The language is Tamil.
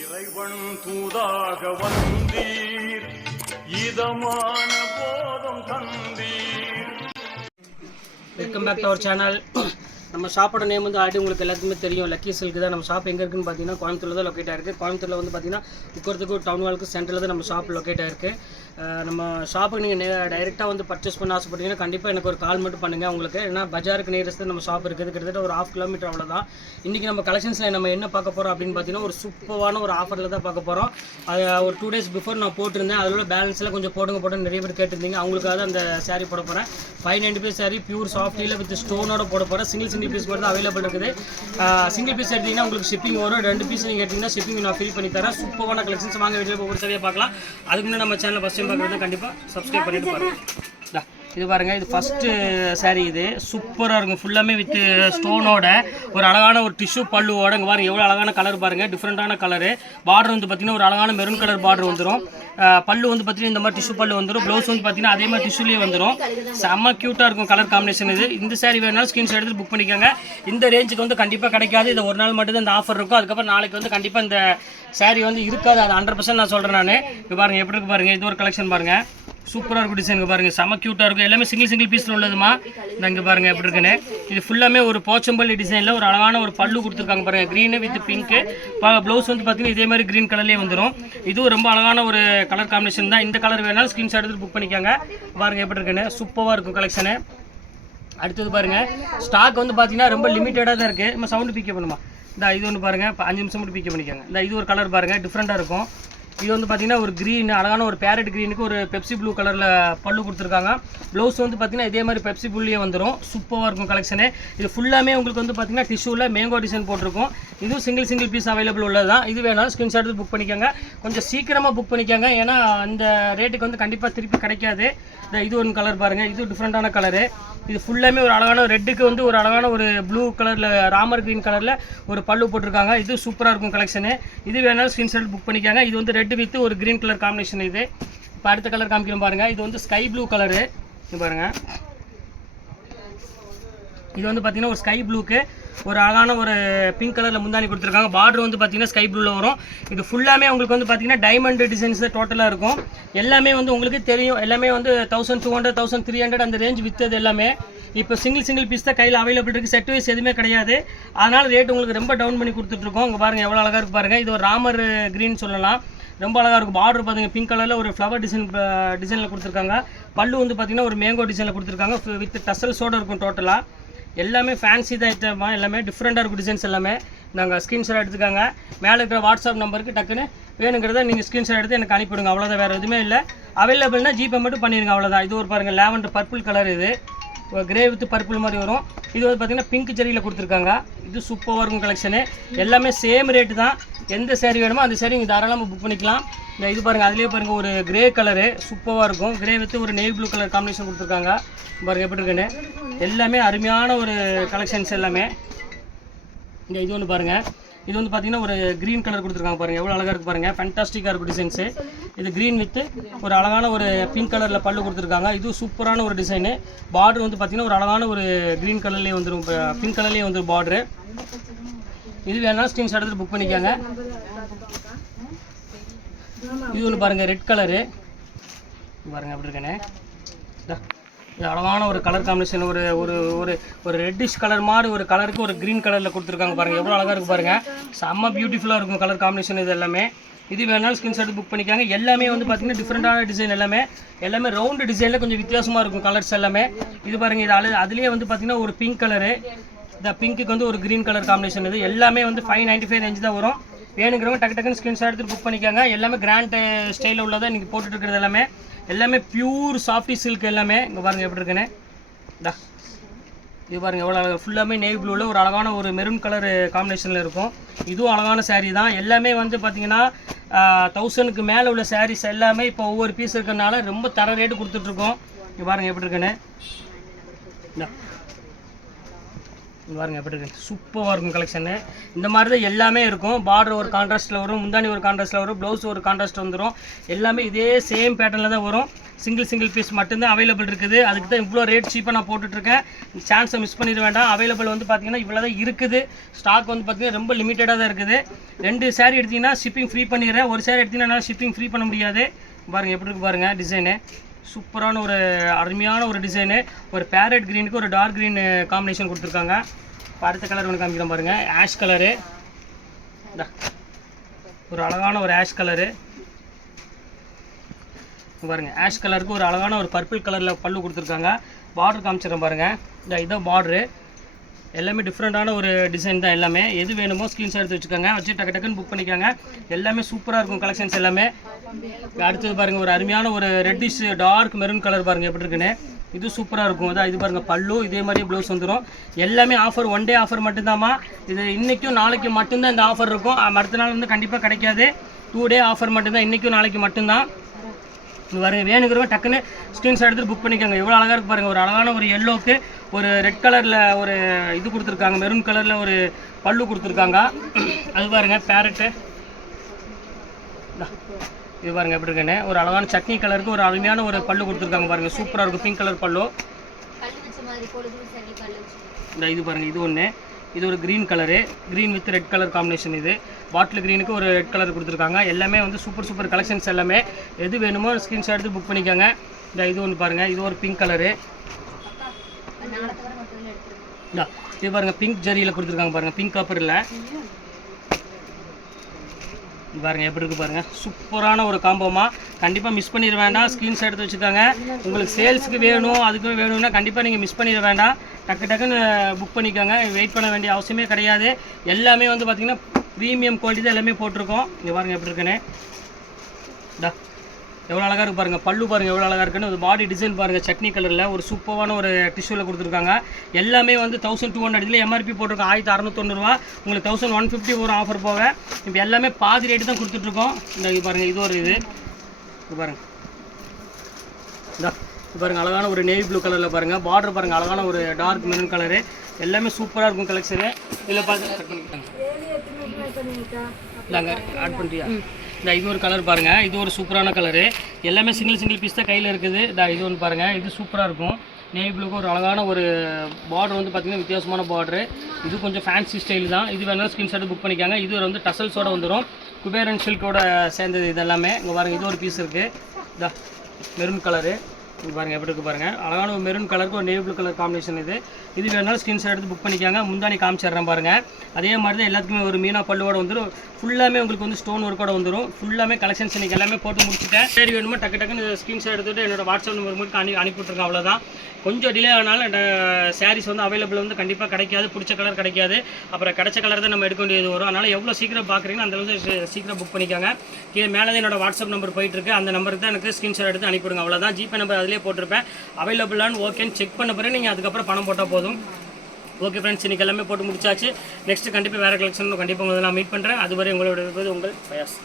இறைவன் தூதாக வந்தீர், இதமான போதம் தந்தீர். Welcome back to our channel. நம்ம ஷாப்போட நேம் வந்து ஆல்ரெடி உங்களுக்கு எல்லாத்துக்குமே தெரியும், லக்கி சில்க் தான். நம்ம ஷாப் எங்கே இருக்குன்னு பார்த்தீங்கன்னா கோயம்புத்தூரில் தான் லொக்கேட் ஆயிருக்கு. கோயம்புத்தூரில் வந்து பார்த்தீங்கன்னா உட்கிறதுக்கு டவுன் ஹாலுக்கு சென்டரில் தான் நம்ம ஷாப் லொக்கேட் ஆயிருக்கு. நம்ம ஷாப்புக்கு நீங்கள் டைரெக்டாக வந்து பர்ச்சேஸ் பண்ண ஆசைப்பட்டீங்கன்னா கண்டிப்பாக எனக்கு ஒரு கால் மட்டும் பண்ணுங்கள் உங்களுக்கு. ஏன்னா பஜாருக்கு நியரஸ்ட்டு நம்ம ஷாப் இருக்குது, கிட்டத்தட்ட ஒரு 1/2 கிலோமீட்டர் அவ்வளோதான். இன்றைக்கி நம்ம கலெக்ஷன்ஸில் நம்ம என்ன பார்க்க போகிறோம் அப்படின்னு பார்த்தீங்கன்னா ஒரு சூப்பரான ஒரு ஆஃபரில் தான் பார்க்க போகிறோம். அது ஒரு 2 days பிஃபோர் நான் போட்டிருந்தேன். அதோட பேலன்ஸில் கொஞ்சம் போட்டு நிறைய பேர் கேட்டிருந்தீங்க. அவங்களுக்காக அந்த சாரீ போட போகிறேன். 595 சாரீ பியூர் சாஃப்டியில் வித் ஸ்டோனோட போட போகிறேன். சிங்கிள் பீஸ் மட்டும் தான் அவைலபிள் இருக்குது. சிங்கிள் பீஸ் எடுத்தீங்கன்னா உங்களுக்கு ஷிப்பிங் வரும். 2 பீஸ் நீங்கள் எடுத்தீங்கன்னா ஷிப்பிங் நான் ஃப்ரீ பண்ணி தரேன். சூப்பரான கலெக்ஷன்ஸ் வாங்க வீடியோ ஒரு சரியாக பார்க்கலாம். அதுக்கு முன்னாடி நம்ம சேனல் ஃபஸ்ட் டைம் பார்க்குறது கண்டிப்பாக சப்ஸ்கிரைப் பண்ணிட்டு பாருங்கள். இது பாருங்கள், இது ஃபஸ்ட்டு சாரீ. இது சூப்பராக இருக்கும், ஃபுல்லாமே வித் ஸ்டோனோட ஒரு அழகான ஒரு டிஷ்யூ பல்லுவோட. இங்கே பாருங்கள் எவ்வளோ அழகான கலர் பாருங்கள், டிஃப்ரெண்ட்டான கலரு. பார்டர் வந்து பார்த்திங்கன்னா ஒரு அழகான மெரூன் கலர் பார்டர் வந்துடும். பல்லு வந்து பார்த்திங்கன்னா இந்த மாதிரி டிஷ்யூ பல்லு வந்துடும். ப்ளவுஸ் வந்து பார்த்திங்கன்னா அதே மாதிரி டிஷ்யூலேயே வந்துடும். செம்ம க்யூட்டாக இருக்கும் கலர் காம்பினேஷன். இது இந்த சாரீ வேணாலும் ஸ்க்ரீன்ஷாட் எடுத்து புக் பண்ணிக்கோங்க. இந்த ரேஞ்சுக்கு வந்து கண்டிப்பாக கிடைக்காது. இது ஒரு நாள் மட்டும் தான் இந்த ஆஃபர் இருக்கும். அதுக்கப்புறம் நாளைக்கு வந்து கண்டிப்பாக இந்த சாரீ வந்து இருக்காது. அது 100% நான் சொல்கிறேன் நான். இப்போ பாருங்கள் எப்படி இருக்கு பாருங்கள், இது ஒரு கலெக்ஷன் பாருங்கள். சூப்பராக இருக்கும் டிசைனுக்கு பாருங்கள், செம்ம க்யூட்டாக இருக்கும். எல்லாமே சிங்கிள் பீஸில் உள்ளதுமா. நான் இங்கே பாருங்கள் எப்படி இருக்குன்னு. இது ஃபுல்லாமே ஒரு போச்சம்பள்ளி டிசைனில் ஒரு அழகான ஒரு பல்லு கொடுத்துருக்காங்க பாருங்கள், க்ரீனு வித் பிங்க்கு. ப்ளவுஸ் வந்து பார்த்தீங்கன்னா இதே மாதிரி க்ரீன் கலர்லேயே வந்துடும். இதுவும் ரொம்ப அழகான ஒரு கலர் காம்பினேஷன் தான். இந்த கலர் வேணாலும் ஸ்க்ரீன்ஷாட் எடுத்து புக் பண்ணிக்காங்க. பாருங்கள் எப்படி இருக்குன்னு, சூப்பராக இருக்கும் கலெக்ஷனு. அடுத்தது பாருங்கள், ஸ்டாக் வந்து பார்த்தீங்கன்னா ரொம்ப லிமிட்டடாக தான் இருக்குது. நம்ம சவுண்டு பிக்கப் பண்ணுமா. இந்த இது ஒன்று பாருங்கள், இப்போ 5 நிமிஷம் மட்டும் பிக்கப் பண்ணிக்காங்க. இந்த இது ஒரு கலர் பாருங்கள், டிஃப்ரெண்ட்டாக இருக்கும். இது வந்து பார்த்திங்கன்னா ஒரு க்ரீன், அழகான ஒரு பேரட் க்ரீனுக்கு ஒரு பெப்சி ப்ளூ கலரில் பல்லு கொடுத்துருக்காங்க. ப்ளவுஸ் வந்து பார்த்திங்கன்னா இதே மாதிரி பெப்சி ப்ளூலேயே வந்துடும். சூப்பராக இருக்கும் கலெக்ஷனு. இது ஃபுல்லாமே உங்களுக்கு வந்து பார்த்திங்கன்னா டிஷ்யூவில் மேங்கோ டிசைன் போட்டிருக்கும். இதுவும் சிங்கிள் பீஸ் அவைலபிள் உள்ளது தான். இது வேணாலும் ஸ்க்ரீன்ஷாட் எடுத்து புக் பண்ணிக்கோங்க. கொஞ்சம் சீக்கிரமாக புக் பண்ணிக்கோங்க, ஏன்னா அந்த ரேட்டுக்கு வந்து கண்டிப்பாக திருப்பி கிடைக்காது. இது ஒரு கலர் பாருங்கள், இது டிஃப்ரெண்ட்டான கலரு. இது ஃபுல்லாமே ஒரு அழகான ரெட்டுக்கு வந்து ஒரு அழகான ஒரு ப்ளூ கலரில் ராமர் க்ரீன் கலரில் ஒரு பல்லு போட்டிருக்காங்க. இது சூப்பராக இருக்கும் கலெக்ஷனு. இது வேணாலும் ஸ்க்ரீன்ஷாட் புக் பண்ணிக்காங்க. இது வந்து ரெட் வித் ஒரு க்ரீன் கலர் காம்பினேஷன். இது இப்போ அடுத்த கலர் காமிக்கிறோம் பாருங்கள். இது வந்து ஸ்கை ப்ளூ கலரு. இது பாருங்கள், இது வந்து பார்த்திங்கன்னா ஒரு ஸ்கை ப்ளூக்கு ஒரு அழகான ஒரு பிங்க் கலரில் முந்தானி கொடுத்துருக்காங்க. பார்டர் வந்து பார்த்திங்கன்னா ஸ்கை ப்ளூவில் வரும். இது ஃபுல்லாமே உங்களுக்கு வந்து பார்த்திங்கன்னா டைமண்ட் டிசைன்ஸ் தான் டோட்டலாக இருக்கும். எல்லாமே வந்து உங்களுக்கு தெரியும், எல்லாமே வந்து 1200 1300 அந்த ரேஞ்ச் விற்றது எல்லாமே. இப்போ சிங்கிள் பீஸ் தான் கையில் அவைலபிள் இருக்குது. செட் வைஸ் எதுவுமே கிடையாது. அதனால் ரேட் உங்களுக்கு ரொம்ப டவுன் பண்ணி கொடுத்துட்ருக்கோம். இங்கே பாருங்கள் எவ்வளோ அழகாக இருக்குது பாருங்கள். இது ஒரு ராமர் க்ரீன் சொல்லலாம், ரொம்ப அழகாக இருக்கும். பார்டர் பார்த்திங்க பிங்க் கலரில் ஒரு ஃப்ளவர் டிசைனில் கொடுத்துருக்காங்க. பல்லு வந்து பார்த்திங்கன்னா ஒரு மேங்கோ டிசைனில் கொடுத்துருக்காங்க வித் டசல்ஸோடு இருக்கும். டோட்டலாக எல்லாமே ஃபேன்சி தான் ஐட்டமா, எல்லாமே டிஃப்ரெண்ட்டாக இருக்கும் டிசைன்ஸ் எல்லாமே. நாங்கள் ஸ்க்ரீன்ஷாட் எடுத்துக்காங்க. மேலே இருக்கிற வாட்ஸ்அப் நம்பருக்கு டக்குன்னு வேணுங்கிறத நீங்கள் ஸ்க்ரீன்ஷாட் எடுத்து எனக்கு அனுப்பிவிடுங்க. அவ்வளோதான், வேறு எதுவுமே இல்லை. அவைலபிள்னா ஜிபே மட்டும் பண்ணிடுங்க, அவ்வளோதான். இது ஒரு பாருங்கள் லேவண்டர் பர்பிள் கலர். இது கிரே வித் பர்பிள் மாதிரி வரும். இது வந்து பார்த்திங்கன்னா பிங்க் ஜெரியில் கொடுத்துருக்காங்க. இது சூப்பராக இருக்கும் கலெக்ஷனு. எல்லாமே சேம் ரேட்டு தான். எந்த சேரீ வேணுமோ அந்த சேரீ நீங்கள் தாராளமாக புக் பண்ணிக்கலாம். இந்த இது பாருங்கள், அதுலேயே பாருங்கள் ஒரு கிரே கலரு சூப்பராக இருக்கும். கிரே வித் ஒரு நேவி ப்ளூ கலர் காம்பினேஷன் கொடுத்துருக்காங்க. பாருங்கள் எப்படி இருக்குன்னு. எல்லாமே அருமையான ஒரு கலெக்ஷன்ஸ் எல்லாமே. இந்த இது ஒன்று பாருங்கள், இது வந்து பார்த்திங்கன்னா ஒரு க்ரீன் கலர் கொடுத்துருக்காங்க பாருங்கள், எவ்வளோ அழகாக இருக்குது பாருங்கள். ஃபேண்டாஸ்டிக்காக இருக்கும் டிசைன்ஸு. இது க்ரீன் வித்து ஒரு அழகான ஒரு பிங்க் கலரில் பல்லு கொடுத்துருக்காங்க. இது சூப்பரான ஒரு டிசைனு. பார்டர் வந்து பார்த்திங்கன்னா ஒரு அழகான ஒரு க்ரீன் கலர்லேயே வந்துடும், பிங்க் கலர்லேயே வந்துடும் பார்டரு. இது வேணாலும் ஸ்க்ரீன்ஷாட் எடுத்து புக் பண்ணிக்காங்க. இது ஒன்று பாருங்கள், ரெட் கலரு பாருங்கள் எப்படி இருக்குன்னு. இது அழகான ஒரு கலர் காம்பினேஷன். ஒரு ஒரு ஒரு ஒரு ரெட்டிஷ் கலர் மாதிரி ஒரு கலருக்கு ஒரு க்ரீன் கலரில் கொடுத்துருக்காங்க பாருங்கள், எவ்வளோ அழகாக இருக்குது பாருங்கள். செம்ம பியூட்டிஃபுல்லாக இருக்கும் கலர் காம்பினேஷன். இது எல்லாமே இது வேணாலும் ஸ்க்ரீன்ஷாட் புக் பண்ணிக்காங்க. எல்லாமே வந்து பார்த்திங்கன்னா டிஃப்ரெண்ட்டான டிசைன். எல்லாமே ரவுண்டு டிசைனில் கொஞ்சம் வித்தியாசமாக இருக்கும் கலர்ஸ் எல்லாமே. இது பாருங்கள், இது அதுலேயே வந்து பார்த்திங்கன்னா ஒரு பிங்க் கலரு. இந்த பிங்க்குக்கு வந்து ஒரு க்ரீன் கலர் காம்பினேஷன். இது எல்லாமே வந்து 595 ரேஞ்ச் தான் வரும். வேணுங்கிறவங்க டக்குன்னு ஸ்க்ரீன்ஷாட் எடுத்து புக் பண்ணிக்காங்க. எல்லாமே கிராண்ட் ஸ்டைலில் உள்ளதாக இன்றைக்கி போட்டுட்டு இருக்கிறது எல்லாமே பியூர் சாஃப்டி சில்க் எல்லாமே. இங்கே பாருங்கள் எப்படி இருக்குன்னு. இது பாருங்கள் எவ்வளோ அழகாக, ஃபுல்லாமே நேவி ப்ளூவில் ஒரு அழகான ஒரு மெரூன் கலர் காம்பினேஷனில் இருக்கும். இதுவும் அழகான சாரீ தான். எல்லாமே வந்து பார்த்திங்கன்னா 1000க்கு மேலே உள்ள சாரீஸ் எல்லாமே இப்போ ஒவ்வொரு பீஸ் இருக்கிறனால ரொம்ப தர ரேட்டு கொடுத்துட்ருக்கோம். இங்கே பாருங்கள் எப்படி இருக்குன்னு. பாருங்க எப்படி இருக்கு, சூப்பராக இருக்கும் கலெக்ஷனு. இந்த மாதிரி தான் எல்லாமே இருக்கும். பார்டர் ஒரு கான்ட்ராஸ்ட்டில் வரும், முந்தானி ஒரு கான்ட்ராஸ்ட்டில் வரும், ப்ளவுஸ் ஒரு கான்ட்ராஸ்ட் வந்துடும். எல்லாமே இதே சேம் பேட்டர்னில் தான் வரும். சிங்கிள் பீஸ் மட்டும்தான் அவைலபிள் இருக்குது. அதுக்கு தான் இவ்வளோ ரேட் சீப்பாக நான் போட்டுட்ருக்கேன். சான்ஸை மிஸ் பண்ணிட வேண்டாம். அவைலபிள் வந்து பார்த்தீங்கன்னா இவ்வளோ தான் இருக்குது. ஸ்டாக் வந்து பார்த்தீங்கன்னா ரொம்ப லிமிட்டடாக தான் இருக்குது. 2 saree எடுத்திங்கன்னா ஷிப்பிங் ஃப்ரீ பண்ணிடுறேன். ஒரு saree எடுத்திங்கன்னா ஷிப்பிங் ஃப்ரீ பண்ண முடியாது. பாருங்கள் எப்படி இருக்கு பாருங்கள் டிசைனு. சூப்பரான ஒரு அருமையான ஒரு டிசைனு. ஒரு பேரட் க்ரீனுக்கு ஒரு டார்க் க்ரீன் காம்பினேஷன் கொடுத்துருக்காங்க. அடுத்த கலர் ஒன்று காமிக்கிறேன் பாருங்கள். ஆஷ் கலரு, ஒரு அழகான ஒரு ஆஷ் கலரு பாருங்கள். ஆஷ் கலருக்கு ஒரு அழகான ஒரு பர்பிள் கலரில் பல்லு கொடுத்துருக்காங்க. பார்டர் காமிச்சிடறேன் பாருங்கள். இதான் பார்டரு. எல்லாமே டிஃப்ரெண்ட்டான ஒரு டிசைன் தான். எல்லாமே எது வேணுமோ ஸ்க்ரீன்ஷாட் எடுத்து வச்சுக்கோங்க, வச்சு டக்குன்னு புக் பண்ணிக்கோங்க. எல்லாமே சூப்பராக இருக்கும் கலெக்ஷன்ஸ் எல்லாமே. அடுத்தது பாருங்கள், ஒரு அருமையான ஒரு ரெட்டிஷ் டார்க் மெரூன் கலர் பாருங்கள் எப்படி இருக்குன்னு. இது சூப்பராக இருக்கும். அதான் இது பாருங்கள் பல்லு, இதே மாதிரி ப்ளவுஸ் வந்துடும். எல்லாமே ஆஃபர், 1 டே ஆஃபர் மட்டும்தாம்மா. இது இன்றைக்கும் நாளைக்கு மட்டும்தான் இந்த ஆஃபர் இருக்கும். அடுத்த நாள் வந்து கண்டிப்பாக கிடைக்காது. 2 டே ஆஃபர் மட்டும்தான், இன்றைக்கும் நாளைக்கு மட்டும்தான். பாருங்கள், வேணுங்கிறவங்க டக்குன்னு ஸ்க்ரீன்ஷாட் எடுத்து புக் பண்ணிக்கோங்க. எவ்வளோ அழகாக இருக்குது பாருங்கள். ஒரு அழகான ஒரு எல்லோக்கு ஒரு ரெட் கலரில் ஒரு இது கொடுத்துருக்காங்க, மெரூன் கலரில் ஒரு பல்லு கொடுத்துருக்காங்க. அது பாருங்கள் பேரட்டு. இது பாருங்கள் எப்படி இருக்குன்னு. ஒரு அழகான சட்னி கலருக்கு ஒரு அருமையான ஒரு பல்லு கொடுத்துருக்காங்க பாருங்கள். சூப்பராக இருக்கும். பிங்க் கலர் பல்லு. இது பாருங்கள், இது ஒன்று. இது ஒரு green colour, green with red colour combination. இது பாட்டில் க்ரீனுக்கு ஒரு ரெட் கலர் கொடுத்துருக்காங்க. எல்லாமே வந்து சூப்பர் கலெக்ஷன்ஸ். எல்லாமே எது வேணுமோ ஸ்க்ரீன்ஷாட் எடுத்து புக் பண்ணிக்கோங்க. இது ஒன்று பாருங்கள், இது ஒரு பிங்க் கலரு. இது பாருங்கள், பிங்க் ஜரியில் கொடுத்துருக்காங்க பாருங்கள், பிங்க் காப்பரில். பாருங்கள் எப்படி இருக்குது பாருங்கள். சூப்பரான ஒரு காம்போமா. கண்டிப்பாக மிஸ் பண்ணிட வேண்டாம். ஸ்க்ரீன்ஷாட் எடுத்து வச்சுக்கோங்க. உங்களுக்கு சேல்ஸுக்கு வேணும், அதுக்கு வேணும்னா கண்டிப்பாக நீங்கள் மிஸ் பண்ணிட வேண்டாம். டக்குன்னு புக் பண்ணிக்கோங்க. வெயிட் பண்ண வேண்டிய அவசியமே கிடையாது. எல்லாமே வந்து பார்த்திங்கன்னா ப்ரீமியம் குவாலிட்டி தான் எல்லாமே போட்டிருக்கோம். இங்கே பாருங்கள் எப்படி இருக்குன்னு. எவ்வளோ அழகாக இருக்குது பாருங்கள். பல்லு பாருங்கள் எவ்வளோ அழகாக இருக்குன்னு. ஒரு பாடி டிசைன் பாருங்கள், சட்னி கலரில் ஒரு சூப்பரான ஒரு டிஷ்யூவில் கொடுத்துருக்காங்க. எல்லாமே வந்து 1200. இதில் எம்ஆர்பி போட்டிருக்கோம் 1690 ரூபா. உங்களுக்கு 1150 ஒரு ஆஃபர் போக. இப்போ எல்லாமே பாதி ரேட்டு தான் கொடுத்துட்ருக்கோம். இந்த இது பாருங்கள், இது ஒரு இது பாருங்கள். இது பாருங்கள், அழகான ஒரு நேவி ப்ளூ கலரில் பாருங்கள். பார்டர் பாருங்கள், அழகான ஒரு டார்க் மெரூன் கலரு. எல்லாமே சூப்பராக இருக்கும் கலெக்ஷனு. இதில் பார்த்து நாங்கள் ஆட் பண்ணிட்டியா? இது ஒரு கலர் பாருங்கள். இது ஒரு சூப்பரான கலரு. எல்லாமே சிங்கிள் பீஸ் தான் கையில் இருக்குது. இது ஒன்று பாருங்கள், இது சூப்பராக இருக்கும். நேவி ப்ளூக்கு ஒரு அழகான ஒரு பார்டர் வந்து பார்த்திங்கன்னா வித்தியாசமான பார்டரு. இது கொஞ்சம் ஃபேன்சி ஸ்டைல் தான். இது வேணாலும் ஸ்க்ரீன்ஷாட் புக் பண்ணிக்காங்க. இது வந்து டசல்ஸோடு வந்துடும். குபேரன் சில்கோட சேர்ந்தது இதெல்லாமே. இங்கே பாருங்கள், இது ஒரு பீஸ் இருக்குது. Maroon colour. இது பாருங்கள் எப்படி இருக்குது பாருங்கள். அழகான ஒரு மெரூன் கலருக்கு ஒரு நேவி ப்ளூ கலர் காம்பினேஷன். இது வேணாலும் ஸ்க்ரீன்ஷாட் எடுத்து புக் பண்ணிக்காங்க. முந்தானி காமிச்சிடுறேன் பாருங்கள். அதே மாதிரி தான் எல்லாத்துக்குமே ஒரு மீனா பல்லுவோட வந்துடும். ஃபுல்லாமே உங்களுக்கு வந்து ஸ்டோன் ஒர்க்கோட வந்துடும். ஃபுல்லாமே கலெக்ஷன்ஸ் இன்றைக்கி எல்லாமே போட்டு முடிச்சுட்டேன். சரி வேணுமோ டக்குன்னு ஸ்க்ரீன்ஷாட் எடுத்துகிட்டு என்னோடய வாட்ஸ்அப் நம்பர் மட்டும் அனுப்பிவிட்ருக்கேன். அவ்வளோதான். கொஞ்சம் டிலே ஆனாலும் சாரீஸ் வந்து அவைலபிள் வந்து கண்டிப்பாக கிடைக்காது. பிடிச்ச கலர் கிடைக்காது. அப்புறம் கிடைச்ச கலர் தான் நம்ம எடுக்க வேண்டியது வரும். அதனால் எவ்வளோ சீக்கிரம் பார்க்குறீங்கன்னா அந்தளவுக்கு சீக்கிரம் புக் பண்ணிக்காங்க. கீழே மேலே தான் என்னோடய வாட்ஸ்அப் நம்பர் போயிட்டுருக்கு. அந்த நம்பருக்கு தான் எனக்கு ஸ்க்ரீன்ஷாட் எடுத்து அனுப்பிவிடுங்க. அவ்வளோதான். ஜிபே நம்பர் அதிலே போட்டிருப்பேன். அவைலபிளானு ஓகேன்னு செக் பண்ண பிறகு நீங்கள் அதுக்கப்புறம் பணம் போட்டால் போதும். ஓகே ஃப்ரெண்ட்ஸ், இன்றைக்கி எல்லாமே போட்டு முடிச்சாச்சு. நெக்ஸ்ட்டு கண்டிப்பாக வேறு கலெக்ஷன் கண்டிப்பாக உங்களை நான் மீட் பண்ணுறேன். அதுவரை உங்களோட இருப்பது உங்கள் ஃபயாஸ்.